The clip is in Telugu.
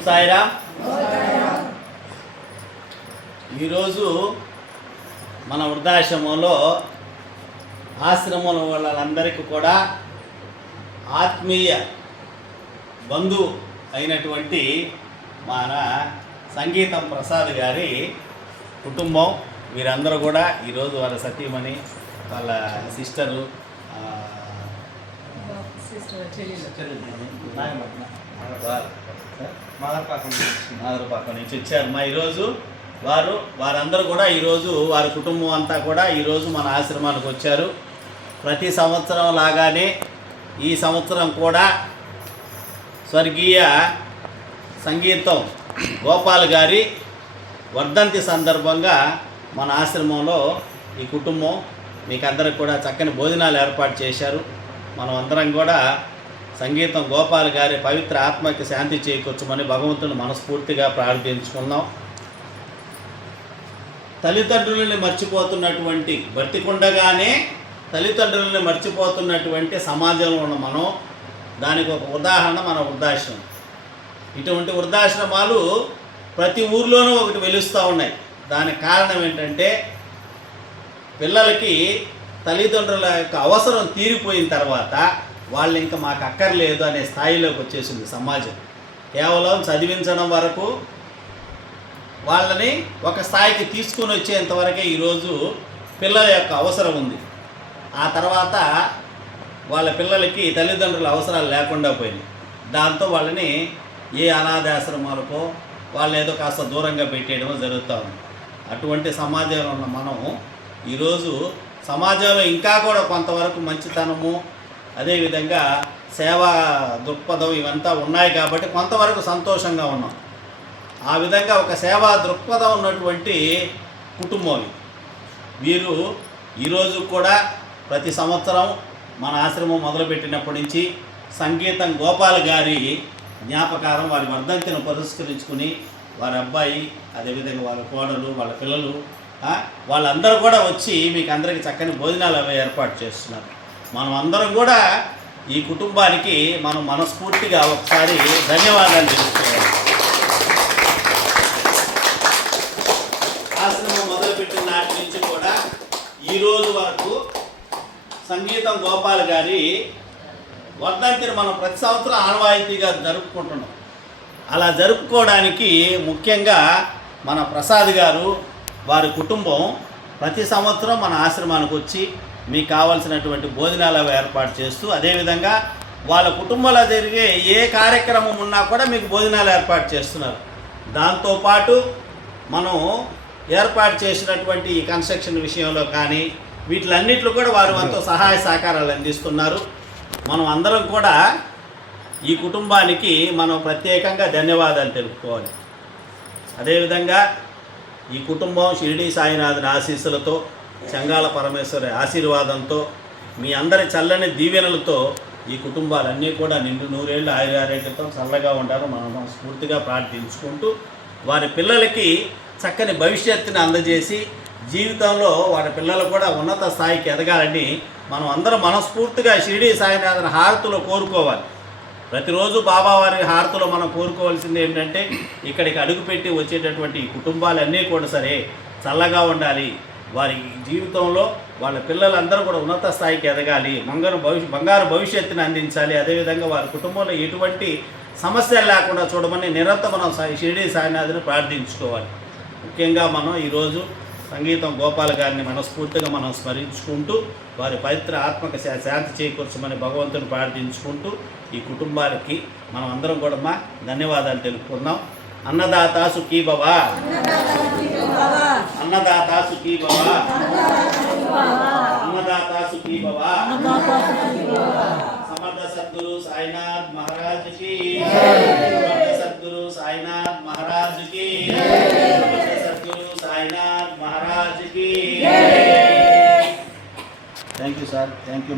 సాయిరామ్ ఈరోజు మన వృద్ధాశ్రమంలో ఆశ్రమంలో వాళ్ళందరికీ కూడా ఆత్మీయ బంధువు అయినటువంటి మన సంగీతం ప్రసాద్ గారి కుటుంబం. వీరందరూ కూడా ఈరోజు వాళ్ళ సతీమణి వాళ్ళ సిస్టరు నాగరపాక నుంచి వచ్చారు. మా ఈరోజు వారు వారందరూ కూడా ఈరోజు వారి కుటుంబం అంతా కూడా ఈరోజు మన ఆశ్రమానికి వచ్చారు. ప్రతి సంవత్సరం లాగానే ఈ సంవత్సరం కూడా స్వర్గీయ సంగీతం గోపాల్ గారి వర్ధంతి సందర్భంగా మన ఆశ్రమంలో ఈ కుటుంబం మీకు అందరికి కూడా చక్కని భోజనాలు ఏర్పాటు చేశారు. మనం అందరం కూడా సంగీతం గోపాల్ గారి పవిత్ర ఆత్మకి శాంతి చేకూర్చమని భగవంతుని మనస్ఫూర్తిగా ప్రార్థించుకుందాం తల్లిదండ్రులని మర్చిపోతున్నటువంటి బ్రతికుండగానే తల్లిదండ్రులని మర్చిపోతున్నటువంటి సమాజంలో ఉన్న మనం దానికి ఒక ఉదాహరణ మన వృద్ధాశ్రమం. ఇటువంటి వృద్ధాశ్రమాలు ప్రతి ఊర్లోనూ ఒకటి వెలుస్తూ ఉన్నాయి. దానికి కారణం ఏంటంటే పిల్లలకి తల్లిదండ్రుల యొక్క అవసరం తీరిపోయిన తర్వాత వాళ్ళు ఇంకా మాకు అక్కర్లేదు అనే స్థాయిలోకి వచ్చేసింది సమాజం. కేవలం చదివించడం వరకు వాళ్ళని ఒక స్థాయికి తీసుకొని వచ్చేంతవరకే ఈరోజు పిల్లల యొక్క అవసరం ఉంది. ఆ తర్వాత వాళ్ళ పిల్లలకి తల్లిదండ్రుల అవసరాలు లేకుండా పోయినాయి. దాంతో వాళ్ళని ఏ అనాథాశ్రమాలకో వాళ్ళు ఏదో కాస్త దూరంగా పెట్టేయడమో జరుగుతూ ఉంది. అటువంటి సమాజంలో ఉన్న మనం ఈరోజు సమాజంలో ఇంకా కూడా కొంతవరకు మంచితనము అదేవిధంగా సేవా దృక్పథం ఇవంతా ఉన్నాయి కాబట్టి కొంతవరకు సంతోషంగా ఉన్నాం ఆ విధంగా ఒక సేవా దృక్పథం ఉన్నటువంటి కుటుంబం ఇది. వీరు ఈరోజు కూడా ప్రతి సంవత్సరం మన ఆశ్రమం మొదలుపెట్టినప్పటి నుంచి సంగీతం గోపాల్ గారి జ్ఞాపకారం వారి వర్ధంతిని పురస్కరించుకుని వారి అబ్బాయి అదేవిధంగా వాళ్ళ కోడలు వాళ్ళ పిల్లలు వాళ్ళందరూ కూడా వచ్చి మీకు అందరికీ చక్కని భోజనాలు అవి ఏర్పాటు చేస్తున్నారు మనం అందరం కూడా ఈ కుటుంబానికి మనం మనస్ఫూర్తిగా ఒకసారి ధన్యవాదాలు తెలుసుకోవాలి ఆశ్రమం మొదలుపెట్టిన నాటి నుంచి కూడా ఈ రోజు వరకు సంగీతం గోపాల్ గారి వర్ధంతిని మనం ప్రతి సంవత్సరం ఆనవాయితీగా జరుపుకుంటున్నాం. అలా జరుపుకోవడానికి ముఖ్యంగా మన ప్రసాద్ గారు వారి కుటుంబం ప్రతి సంవత్సరం మన ఆశ్రమానికి వచ్చి మీకు కావాల్సినటువంటి భోజనాలు ఏర్పాటు చేస్తూ అదేవిధంగా వాళ్ళ కుటుంబంలో జరిగే ఏ కార్యక్రమం ఉన్నా కూడా మీకు భోజనాలు ఏర్పాటు చేస్తున్నారు. దాంతోపాటు మనం ఏర్పాటు చేసినటువంటి ఈ కన్స్ట్రక్షన్ విషయంలో కానీ వీటిలన్నిట్లో కూడా వారు ఎంతో సహాయ సహకారాలు అందిస్తున్నారు. మనం అందరం కూడా ఈ కుటుంబానికి మనం ప్రత్యేకంగా ధన్యవాదాలు తెలుపుకోవాలి. అదేవిధంగా ఈ కుటుంబం షిరిడి సాయినాథుని ఆశీస్సులతో చంగాల పరమేశ్వరి ఆశీర్వాదంతో మీ అందరి చల్లని దీవెనలతో ఈ కుటుంబాలన్నీ కూడా నిండు నూరేళ్ళు ఆయురారోగ్యంతో చల్లగా ఉంటారు. మనం స్ఫూర్తిగా ప్రార్థించుకుంటూ వారి పిల్లలకి చక్కని భవిష్యత్తుని అందజేసి జీవితంలో వారి పిల్లలు కూడా ఉన్నత స్థాయికి ఎదగాలని మనం అందరం మనస్ఫూర్తిగా షిరిడి సాయినాథన హారతులో కోరుకోవాలి. ప్రతిరోజు బాబావారి హారతిలో మనం కోరుకోవాల్సింది ఏంటంటే ఇక్కడికి అడుగుపెట్టి వచ్చేటటువంటి కుటుంబాలన్నీ కూడా సరే చల్లగా ఉండాలి. వారి జీవితంలో వాళ్ళ పిల్లలందరూ కూడా ఉన్నత స్థాయికి ఎదగాలి బంగారు భవిష్య బంగారు భవిష్యత్తుని అందించాలి. అదేవిధంగా వారి కుటుంబంలో ఎటువంటి సమస్యలు లేకుండా చూడమని నిరంతరం మనం షిరిడి సాయినాథుని ప్రార్థించుకోవాలి. ముఖ్యంగా మనం ఈరోజు సంగీతం గోపాల్ గారిని మనస్ఫూర్తిగా మనం స్మరించుకుంటూ వారి పవిత్ర ఆత్మక శా- శాంతి చేకూర్చమని భగవంతుని ప్రార్థించుకుంటూ ఈ కుటుంబాలకి మనం అందరం కూడా మా ధన్యవాదాలు తెలుపుకున్నాం अन्नदाता सुखी भव। अन्नदाता सुखी अन्नदाता सुखी समर्थ सद्गुरु साईनाथ महाराज की। समर्थ साईनाथ महाराज की। समर्थ साईनाथ महाराज की। Thank you sir thank you